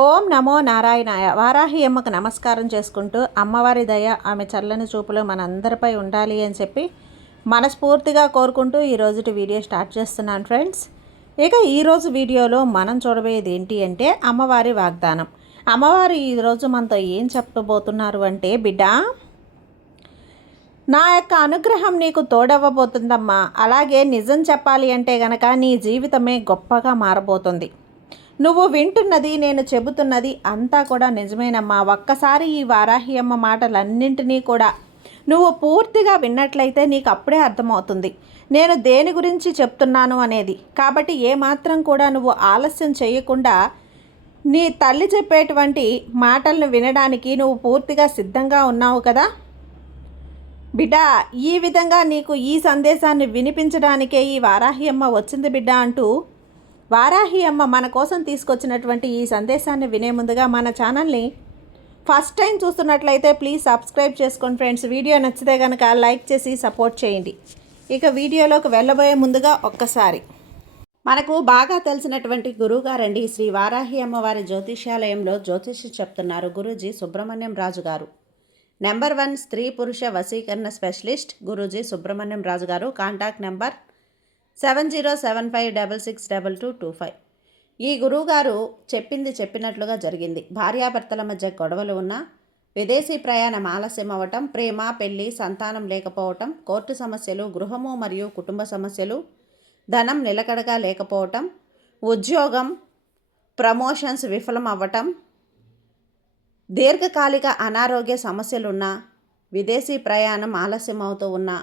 ఓం నమో నారాయణాయ. వారాహి అమ్మకు నమస్కారం చేసుకుంటూ అమ్మవారి దయ ఆమె చల్లని చూపులు మనందరిపై ఉండాలి అని చెప్పి మనస్ఫూర్తిగా కోరుకుంటూ ఈరోజు వీడియో స్టార్ట్ చేస్తున్నాను ఫ్రెండ్స్. ఇక ఈరోజు వీడియోలో మనం చూడబోయేది ఏంటి అంటే అమ్మవారి వాగ్దానం. అమ్మవారు ఈరోజు మనతో ఏం చెప్పబోతున్నారు అంటే, బిడ్డ, నా యొక్క అనుగ్రహం నీకు తోడవ్వబోతుందమ్మా. అలాగే నిజం చెప్పాలి అంటే గనక నీ జీవితమే గొప్పగా మారబోతుంది. నువ్వు వింటున్నది, నేను చెబుతున్నది అంతా కూడా నిజమేనమ్మా. ఒక్కసారి ఈ వారాహి అమ్మ మాటలన్నింటినీ కూడా నువ్వు పూర్తిగా విన్నట్లయితే నీకు అప్పుడే అర్థమవుతుంది నేను దేని గురించి చెప్తున్నాను అనేది. కాబట్టి ఏమాత్రం కూడా నువ్వు ఆలస్యం చేయకుండా నీ తల్లి చెప్పేటువంటి మాటలను వినడానికి నువ్వు పూర్తిగా సిద్ధంగా ఉన్నావు కదా బిడ్డ. ఈ విధంగా నీకు ఈ సందేశాన్ని వినిపించడానికే ఈ వారాహి అమ్మ వచ్చింది బిడ్డ అంటూ వారాహి అమ్మ మన కోసం తీసుకొచ్చినటువంటి ఈ సందేశాన్ని వినే ముందుగా మన ఛానల్ని ఫస్ట్ టైం చూస్తున్నట్లయితే ప్లీజ్ సబ్స్క్రైబ్ చేసుకోండి ఫ్రెండ్స్. వీడియో నచ్చితే కనుక లైక్ చేసి సపోర్ట్ చేయండి. ఇక వీడియోలోకి వెళ్ళబోయే ముందుగా ఒక్కసారి మనకు బాగా తెలిసినటువంటి గురువుగారండి శ్రీ వారాహి అమ్మవారి జ్యోతిష్యాలయంలో జ్యోతిష్యం చెప్తున్నారు గురూజీ సుబ్రహ్మణ్యం రాజు గారు. నెంబర్ 1 స్త్రీ పురుష వశీకరణ స్పెషలిస్ట్ గురూజీ సుబ్రహ్మణ్యం రాజు గారు. Contact number 7075662225. ఈ గురువుగారు చెప్పింది చెప్పినట్లుగా జరిగింది. భార్యాభర్తల మధ్య గొడవలు ఉన్నా, విదేశీ ప్రయాణం ఆలస్యం అవ్వటం, ప్రేమ పెళ్లి సంతానం లేకపోవటం, కోర్టు సమస్యలు, గృహము మరియు కుటుంబ సమస్యలు, ధనం నిలకడగా లేకపోవటం, ఉద్యోగం ప్రమోషన్స్ విఫలం అవ్వటం, దీర్ఘకాలిక అనారోగ్య సమస్యలున్నా, విదేశీ ప్రయాణం ఆలస్యం అవుతూ ఉన్నా,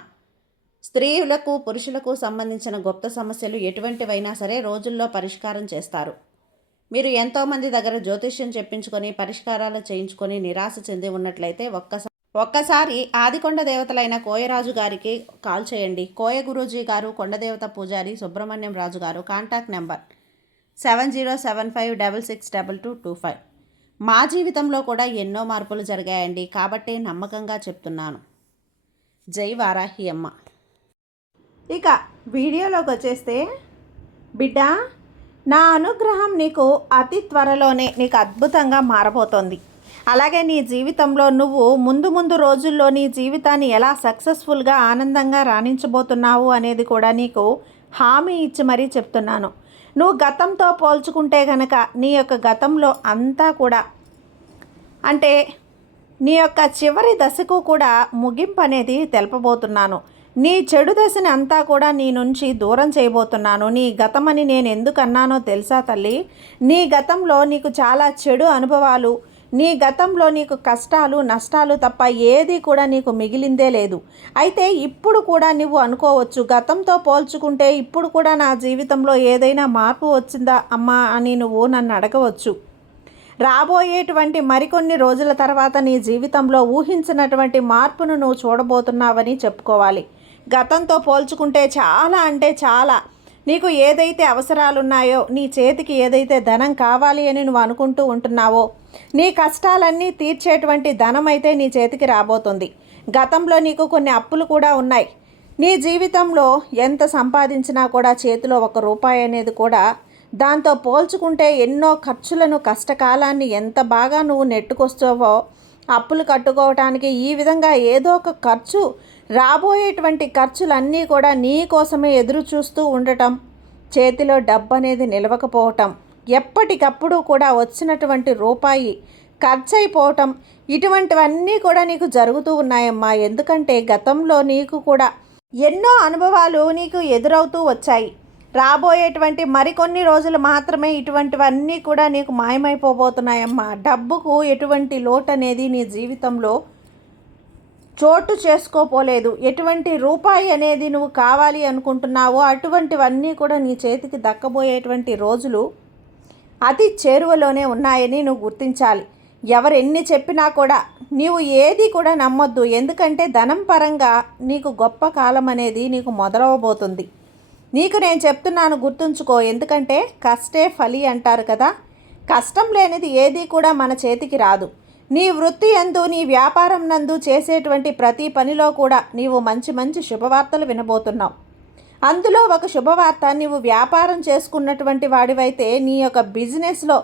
స్త్రీలకు పురుషులకు సంబంధించిన గుప్త సమస్యలు ఎటువంటివైనా సరే రోజుల్లో పరిష్కారం చేస్తారు. మీరు ఎంతోమంది దగ్గర జ్యోతిష్యం చెప్పించుకొని పరిష్కారాలు చేయించుకొని నిరాశ చెంది ఉన్నట్లయితే ఒక్కసారి ఆదికొండ దేవతలైన కోయరాజు గారికి కాల్ చేయండి. కోయ గురూజీ గారు, కొండదేవత పూజారి సుబ్రహ్మణ్యం రాజు గారు. Contact number 7075662225. మా జీవితంలో కూడా ఎన్నో మార్పులు జరిగాయండి, కాబట్టే నమ్మకంగా చెప్తున్నాను. జై వారాహి అమ్మ. ఇక వీడియోలోకి వచ్చేస్తే, బిడ్డ, నా అనుగ్రహం నీకు అతి త్వరలోనే నీకు అద్భుతంగా మారబోతోంది. అలాగే నీ జీవితంలో నువ్వు ముందు రోజుల్లో నీ జీవితాన్ని ఎలా సక్సెస్ఫుల్గా ఆనందంగా రాణించబోతున్నావు అనేది కూడా నీకు హామీ ఇచ్చి మరీ చెప్తున్నాను. నువ్వు గతంతో పోల్చుకుంటే గనక నీ యొక్క గతంలో అంతా కూడా అంటే నీ యొక్క చివరి దశకు కూడా ముగింపు అనేది తెలపబోతున్నాను. నీ చెడు దశని అంతా కూడా నీ నుంచి దూరం చేయబోతున్నాను. నీ గతమని నేను ఎందుకు అన్నానో తెలుసా తల్లి? నీ గతంలో నీకు చాలా చెడు అనుభవాలు, నీ గతంలో నీకు కష్టాలు నష్టాలు తప్ప ఏది కూడా నీకు మిగిలిందే లేదు. అయితే ఇప్పుడు కూడా నువ్వు అనుకోవచ్చు, గతంతో పోల్చుకుంటే ఇప్పుడు కూడా నా జీవితంలో ఏదైనా మార్పు వచ్చిందా అమ్మా అని నువ్వు నన్ను అడగవచ్చు. రాబోయేటువంటి మరికొన్ని రోజుల తర్వాత నీ జీవితంలో ఊహించినటువంటి మార్పును నువ్వు చూడబోతున్నావని చెప్పుకోవాలి. గతంతో పోల్చుకుంటే చాలా అంటే చాలా నీకు ఏదైతే అవసరాలున్నాయో, నీ చేతికి ఏదైతే ధనం కావాలి అని నువ్వు అనుకుంటూ ఉంటున్నావో, నీ కష్టాలన్నీ తీర్చేటువంటి ధనం అయితే నీ చేతికి రాబోతుంది. గతంలో నీకు కొన్ని అప్పులు కూడా ఉన్నాయి. నీ జీవితంలో ఎంత సంపాదించినా కూడా చేతిలో 1 రూపాయి అనేది కూడా, దాంతో పోల్చుకుంటే ఎన్నో ఖర్చులను కష్టకాలాన్ని ఎంత బాగా నువ్వు నెట్టుకొస్తావో, అప్పులు కట్టుకోవటానికి ఈ విధంగా ఏదో ఒక ఖర్చు, రాబోయేటువంటి ఖర్చులన్నీ కూడా నీ కోసమే ఎదురు చూస్తూ ఉండటం, చేతిలో డబ్బు అనేది నిలవకపోవటం, ఎప్పటికప్పుడు కూడా వచ్చినటువంటి రూపాయి ఖర్చు అయిపోవటం, ఇటువంటివన్నీ కూడా నీకు జరుగుతూ ఉన్నాయమ్మా. ఎందుకంటే గతంలో నీకు కూడా ఎన్నో అనుభవాలు నీకు ఎదురవుతూ వచ్చాయి. రాబోయేటువంటి మరికొన్ని రోజులు మాత్రమే ఇటువంటివన్నీ కూడా నీకు మాయమైపోబోతున్నాయమ్మా. డబ్బుకు ఎటువంటి లోటు అనేది నీ జీవితంలో చోటు చేసుకోపోలేదు. ఎటువంటి రూపాయి అనేది నువ్వు కావాలి అనుకుంటున్నావో అటువంటివన్నీ కూడా నీ చేతికి దక్కబోయేటువంటి రోజులు అతి చేరువలోనే ఉన్నాయని నువ్వు గుర్తించాలి. ఎవరు ఎన్ని చెప్పినా కూడా నీవు ఏది కూడా నమ్మొద్దు. ఎందుకంటే ధనం పరంగా నీకు గొప్ప కాలం అనేది నీకు మొదలవబోతుంది. నీకు నేను చెప్తున్నాను, గుర్తుంచుకో. ఎందుకంటే కష్టే ఫలి అంటారు కదా. కష్టం లేనిది ఏది కూడా మన చేతికి రాదు. నీ వృత్తి యందు, నీ వ్యాపారం నందు చేసేటువంటి ప్రతి పనిలో కూడా నీవు మంచి శుభవార్తలు వినబోతున్నావు. అందులో ఒక శుభవార్త, నీవు వ్యాపారం చేసుకున్నటువంటి వాడివైతే నీ యొక్క బిజినెస్లో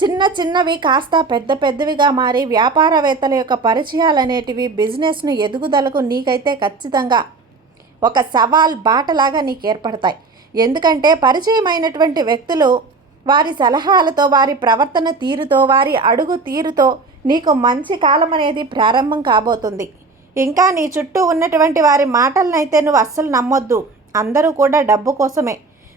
చిన్న చిన్నవి కాస్త పెద్ద పెద్దవిగా మారి వ్యాపారవేత్తల యొక్క పరిచయాలు అనేటివి బిజినెస్ను ఎదుగుదలకు నీకైతే ఖచ్చితంగా ఒక సవాల్ బాటలాగా నీకు ఏర్పడతాయి. ఎందుకంటే పరిచయమైనటువంటి వ్యక్తులు వారి సలహాలతో, వారి ప్రవర్తన తీరుతో, వారి అడుగు తీరుతో నీకు మంచి కాలం అనేది ప్రారంభం కాబోతుంది. ఇంకా నీ చుట్టూ ఉన్నటువంటి వారి మాటలనైతే నువ్వు అస్సలు నమ్మొద్దు. అందరూ కూడా డబ్బు కోసమే,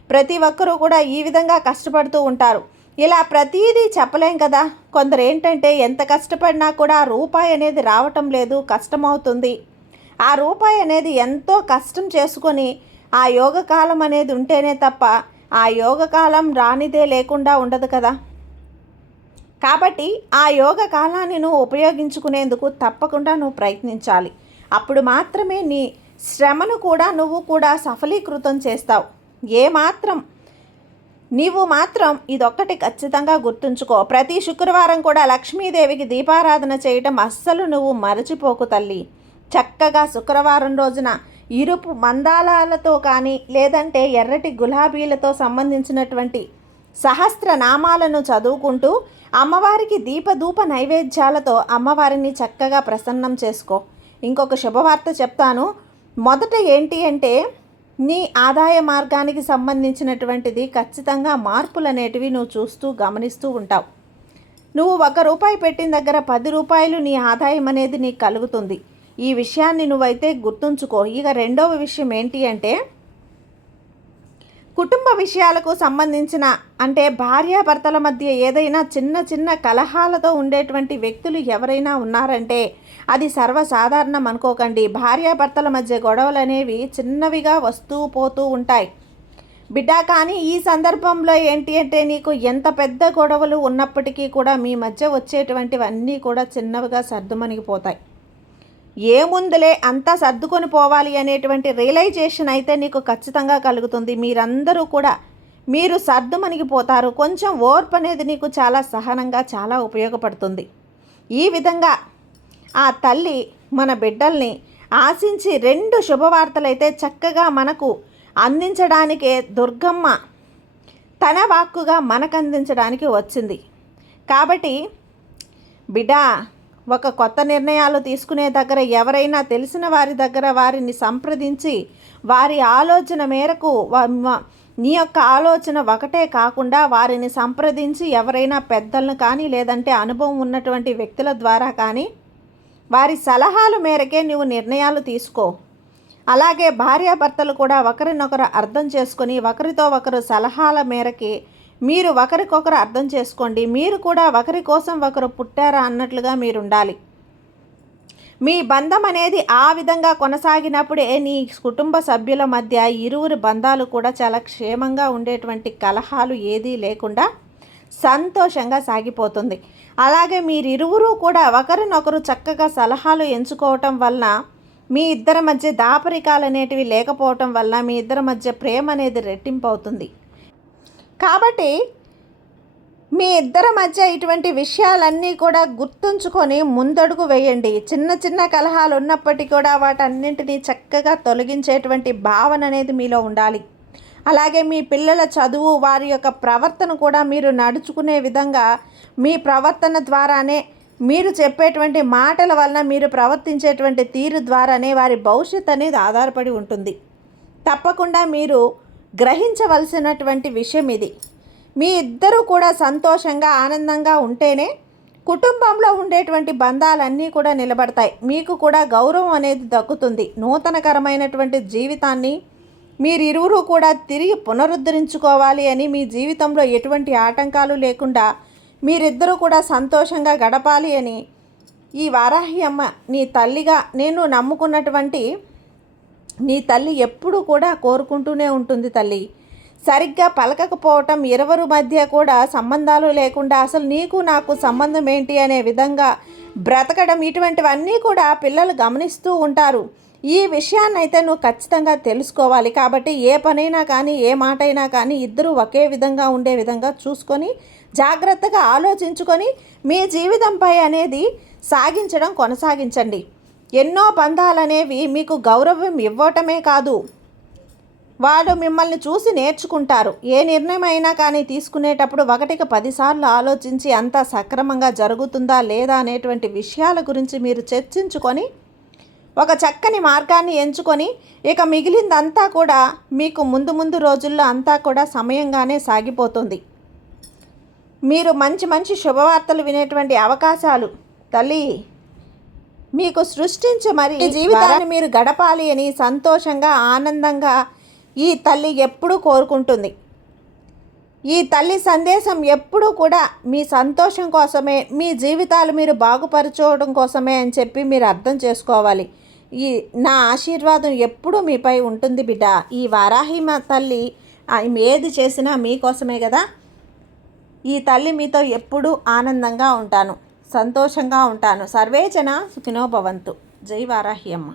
ప్రతి ఒక్కరూ కూడా ఈ విధంగా కష్టపడుతూ ఉంటారు. ఇలా ప్రతీదీ చెప్పలేం కదా. కొందరు ఏంటంటే ఎంత కష్టపడినా కూడా ఆ రూపాయి అనేది రావటం లేదు, కష్టమవుతుంది. ఆ రూపాయి అనేది ఎంతో కష్టం చేసుకొని ఆ యోగకాలం అనేది ఉంటేనే తప్ప ఆ యోగకాలం రానిదే లేకుండా ఉండదు కదా. కాబట్టి ఆ యోగ కాలాన్ని నువ్వు ఉపయోగించుకునేందుకు తప్పకుండా నువ్వు ప్రయత్నించాలి. అప్పుడు మాత్రమే నీ శ్రమను కూడా నువ్వు కూడా సఫలీకృతం చేస్తావు. నీవు మాత్రం ఇదొక్కటి ఖచ్చితంగా గుర్తుంచుకో. ప్రతి శుక్రవారం కూడా లక్ష్మీదేవికి దీపారాధన చేయటం అస్సలు నువ్వు మరచిపోకు తల్లి. చక్కగా శుక్రవారం రోజున ఇరుపు మందాలాలతో కానీ లేదంటే ఎర్రటి గులాబీలతో సంబంధించినటువంటి సహస్రనామాలను చదువుకుంటూ అమ్మవారికి దీపధూప నైవేద్యాలతో అమ్మవారిని చక్కగా ప్రసన్నం చేసుకో. ఇంకొక శుభవార్త చెప్తాను. మొదట ఏంటి అంటే నీ ఆదాయ మార్గానికి సంబంధించినటువంటిది ఖచ్చితంగా మార్పులు అనేటివి నువ్వు చూస్తూ గమనిస్తూ ఉంటావు. నువ్వు ₹1 పెట్టిన దగ్గర ₹10 నీ ఆదాయం అనేది నీకు కలుగుతుంది. ఈ విషయాన్ని నువ్వైతే గుర్తుంచుకో. ఇక రెండవ విషయం ఏంటి అంటే కుటుంబ విషయాలకు సంబంధించిన అంటే భార్యాభర్తల మధ్య ఏదైనా చిన్న చిన్న కలహాలతో ఉండేటువంటి వ్యక్తులు ఎవరైనా ఉన్నారంటే అది సర్వసాధారణం అనుకోకండి. భార్యాభర్తల మధ్య గొడవలు అనేవి చిన్నవిగా వస్తూ పోతూ ఉంటాయి బిడ్డ. కానీ ఈ సందర్భంలో ఏంటి అంటే నీకు ఎంత పెద్ద గొడవలు ఉన్నప్పటికీ కూడా మీ మధ్య వచ్చేటువంటివన్నీ కూడా చిన్నవిగా సర్దుమణిగిపోతాయి. ఏముందులే అంతా సర్దుకొని పోవాలి అనేటువంటి రియలైజేషన్ అయితే నీకు ఖచ్చితంగా కలుగుతుంది. మీరందరూ కూడా మీరు సర్దుమణిగిపోతారు. కొంచెం ఓర్పు అనేది నీకు చాలా సహనంగా చాలా ఉపయోగపడుతుంది. ఈ విధంగా ఆ తల్లి మన బిడ్డల్ని ఆశించి 2 శుభవార్తలైతే చక్కగా మనకు అందించడానికే దుర్గమ్మ తన వాక్కుగా మనకు అందించడానికి వచ్చింది. కాబట్టి బిడ్డ, ఒక కొత్త నిర్ణయాలు తీసుకునే దగ్గర ఎవరైనా తెలిసిన వారి దగ్గర వారిని సంప్రదించి వారి ఆలోచన మేరకు నీ యొక్క ఆలోచన ఒకటే కాకుండా వారిని సంప్రదించి ఎవరైనా పెద్దలను కానీ లేదంటే అనుభవం ఉన్నటువంటి వ్యక్తుల ద్వారా కానీ వారి సలహాల మేరకే నువ్వు నిర్ణయాలు తీసుకో. అలాగే భార్యాభర్తలు కూడా ఒకరినొకరు అర్థం చేసుకొని ఒకరితో ఒకరు సలహాల మేరకి మీరు ఒకరికొకరు అర్థం చేసుకోండి. మీరు కూడా ఒకరి కోసం ఒకరు పుట్టారా అన్నట్లుగా మీరు ఉండాలి. మీ బంధం అనేది ఆ విధంగా కొనసాగినప్పుడే నీ కుటుంబ సభ్యుల మధ్య ఇరువురు బంధాలు కూడా చాలా క్షేమంగా ఉండేటువంటి కలహాలు ఏదీ లేకుండా సంతోషంగా సాగిపోతుంది. అలాగే మీరిరువురు కూడా ఒకరినొకరు చక్కగా సలహాలు ఎంచుకోవటం వల్ల మీ ఇద్దరి మధ్య దాపరికాలు అనేటివి లేకపోవటం వల్ల మీ ఇద్దరి మధ్య ప్రేమ అనేది రెట్టింపు అవుతుంది. కాబట్టి మీ ఇద్దరి మధ్య ఇటువంటి విషయాలన్నీ కూడా గుర్తుంచుకొని ముందడుగు వేయండి. చిన్న చిన్న కలహాలు ఉన్నప్పటికీ కూడా వాటన్నింటినీ చక్కగా తొలగించేటువంటి భావన అనేది మీలో ఉండాలి. అలాగే మీ పిల్లల చదువు వారి యొక్క ప్రవర్తన కూడా మీరు నడుచుకునే విధంగా మీ ప్రవర్తన ద్వారానే మీరు చెప్పేటువంటి మాటల వలన మీరు ప్రవర్తించేటువంటి తీరు ద్వారానే వారి భవిష్యత్తు అనేది ఆధారపడి ఉంటుంది. తప్పకుండా మీరు గ్రహించవలసినటువంటి విషయం ఇది. మీ ఇద్దరూ కూడా సంతోషంగా ఆనందంగా ఉంటేనే కుటుంబంలో ఉండేటువంటి బంధాలన్నీ కూడా నిలబడతాయి. మీకు కూడా గౌరవం అనేది దక్కుతుంది. నూతనకరమైనటువంటి జీవితాన్ని మీరిరువురు కూడా తిరిగి పునరుద్ధరించుకోవాలి అని మీ జీవితంలో ఎటువంటి ఆటంకాలు లేకుండా మీరిద్దరూ కూడా సంతోషంగా గడపాలి అని ఈ వారాహి అమ్మ నీ తల్లిగా నేను నమ్ముకున్నటువంటి నీ తల్లి ఎప్పుడూ కూడా కోరుకుంటూనే ఉంటుంది. తల్లి సరిగ్గా పలకకపోవటం, ఇరువురు మధ్య కూడా సంబంధాలు లేకుండా అసలు నీకు నాకు సంబంధం ఏంటి అనే విధంగా బ్రతకడం, ఇటువంటివన్నీ కూడా పిల్లలు గమనిస్తూ ఉంటారు. ఈ విషయాన్ని అయితే నువ్వు ఖచ్చితంగా తెలుసుకోవాలి. కాబట్టి ఏ పనైనా కానీ ఏ మాట అయినా కానీ ఇద్దరు ఒకే విధంగా ఉండే విధంగా చూసుకొని జాగ్రత్తగా ఆలోచించుకొని మీ జీవితంపై అనేది కొనసాగించండి. ఎన్నో బంధాలు అనేవి మీకు గౌరవం ఇవ్వటమే కాదు, వాడు మిమ్మల్ని చూసి నేర్చుకుంటారు. ఏ నిర్ణయం అయినా కానీ తీసుకునేటప్పుడు 1కి 10 సార్లు ఆలోచించి అంతా సక్రమంగా జరుగుతుందా లేదా అనేటువంటి విషయాల గురించి మీరు చర్చించుకొని ఒక చక్కని మార్గాన్ని ఎంచుకొని ఇక మిగిలిందంతా కూడా మీకు ముందు ముందు రోజుల్లో అంతా కూడా సమయంగానే సాగిపోతుంది. మీరు మంచి మంచి శుభవార్తలు వినేటువంటి అవకాశాలు తల్లి మీకు సృష్టించి మరి జీవితాన్ని మీరు గడపాలి అని సంతోషంగా ఆనందంగా ఈ తల్లి ఎప్పుడూ కోరుకుంటుంది. ఈ తల్లి సందేశం ఎప్పుడూ కూడా మీ సంతోషం కోసమే, మీ జీవితాలు మీరు బాగుపరచుకోవడం కోసమే అని చెప్పి మీరు అర్థం చేసుకోవాలి. నా ఆశీర్వాదం ఎప్పుడూ మీపై ఉంటుంది బిడ్డ. ఈ వారాహి మా తల్లి ఏది చేసినా మీకోసమే కదా. ఈ తల్లి మీతో ఎప్పుడూ ఆనందంగా ఉంటాను, సంతోషంగా ఉంటాను. సర్వేజన సుఖినో భవంతు. జై వారాహి అమ్మ.